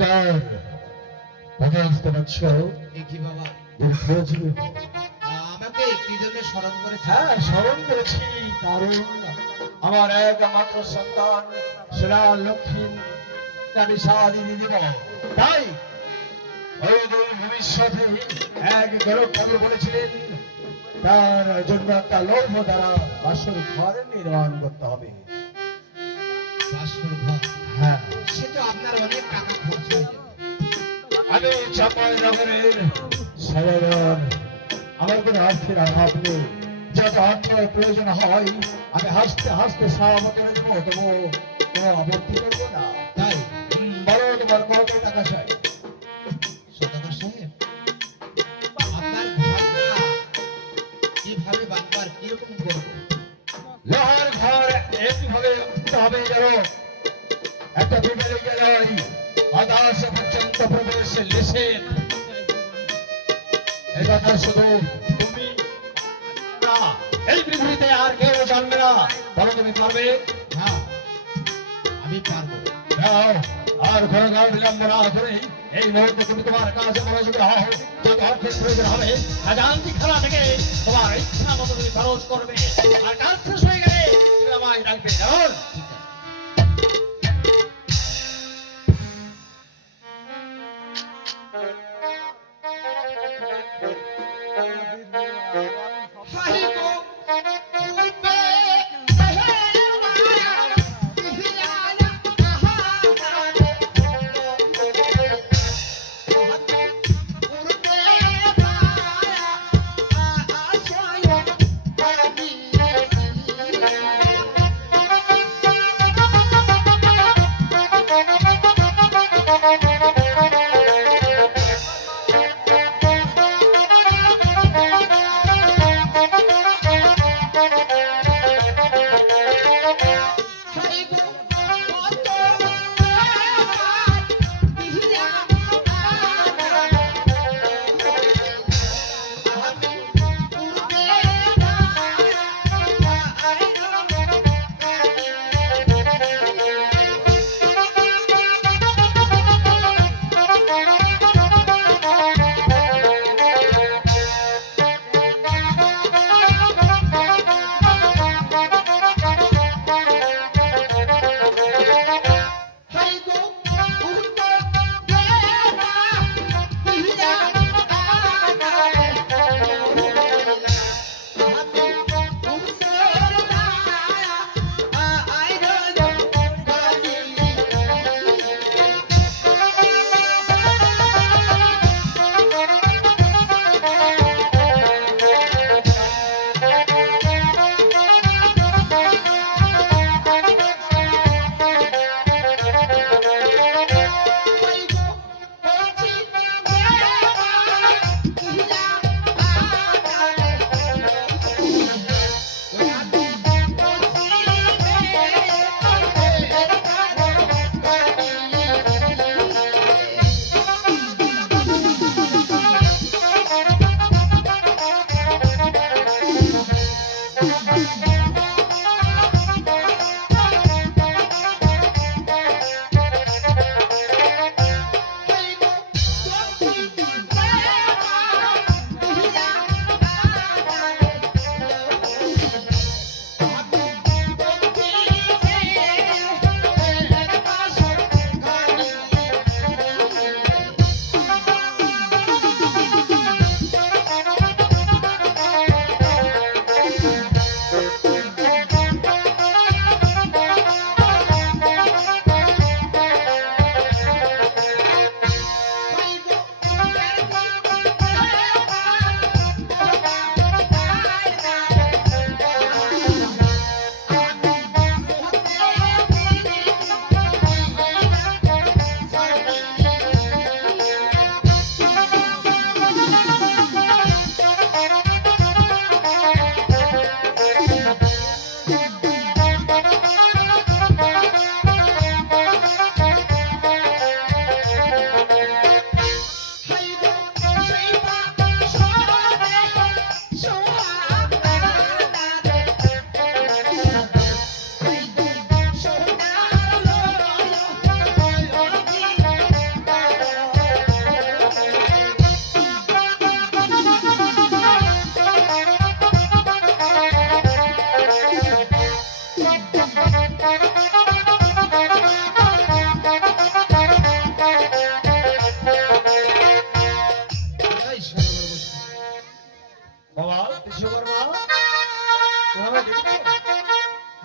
নমস্কার। ভালো আসতে পারছো? কি বাবা, দীর্ঘ জীবন। আমাকে কি জন্য স্মরণ করেছে? হ্যাঁ, স্মরণ করেছি, কারণ আমার একমাত্র সন্তান সেরা লক্ষ্মী নারী সাদী দিব। তাই ওই দুই ভবিষ্যতে এক গরব ঠাকুর বলেছিলেন তার জন্য একটা লৌহ দ্বারা বাসর ঘর নির্মাণ করতে হবে। বাসর ঘর? হ্যাঁ, সে তো আপনার অনেক টাকা খরচ হয়ে যাবে। আমি চাপাই নগরের সাধারণ, আমার কোনো অর্থের অভাব নেই। যত অর্থের প্রয়োজন হয় আমি হাসতে হাসতে সহমত দেবো, তবু কোনো আপত্তি করবো না। তাই বলো তোমার কত টাকা চাই? সদাগর সাহেব, আপনার ঘরটা কিভাবে বানবার, কিরকম করবো? লোহার ঘর এইভাবে উঠতে হবে যেন একটা দুটো গেলে আদাস পর্যন্ত প্রবেশ নিষেধ। এই কথা শুধু তুমি না, এই পৃথিবীতে আর কেউ জানবে না। বলো তুমি পারবে? হ্যাঁ, আমি পারবো। যাও, আর কোনো কাল বিলম্ব না করে এই মুহূর্তে তুমি তোমার কাজে মনোযোগী হও। যত অর্থের প্রয়োজন হবে খাজানজি খানা থেকে তোমার ইচ্ছা মতো তুমি খরচ করবে, আর কাজ শেষ হয়ে গেলে তুমি আমায় ডাকবে। কেমন? ঠিক আছে। হাই গো, উঠবে,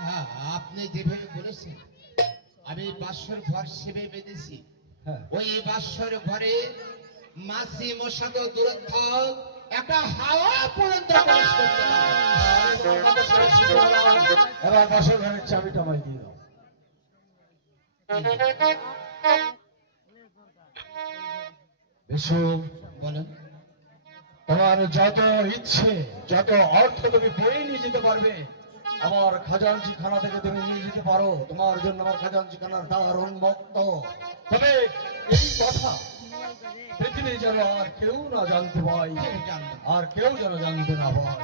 হ্যাঁ, আপনি যেভাবে বলেছেন আমি বাসর ঘর সেবে বেঁধেছি। হ্যাঁ ওই বাসর ঘরে মাছি মশা তো দূরে থাক, একটা হাওয়া পর্যন্ত প্রবেশ করতে পারে না। এবার বাসর ঘরের চাবিটা আমায় দিয়ে দাও। বিশু, বলেন। তোমার যত ইচ্ছে, যত অর্থ তুমি বয়ে নিয়ে যেতে পারবে, আমার খাজাঞ্চি খানা থেকে তুমি নিয়ে যেতে পারো। তোমার জন্য আমার খাজাঞ্চি খানার দ্বার উন্মুক্ত। তবে এই কথা পৃথিবী যেন আর কেউ না জানতে পায়, কেউ জানবে না। আর কেউ যেন জানতে না পায়।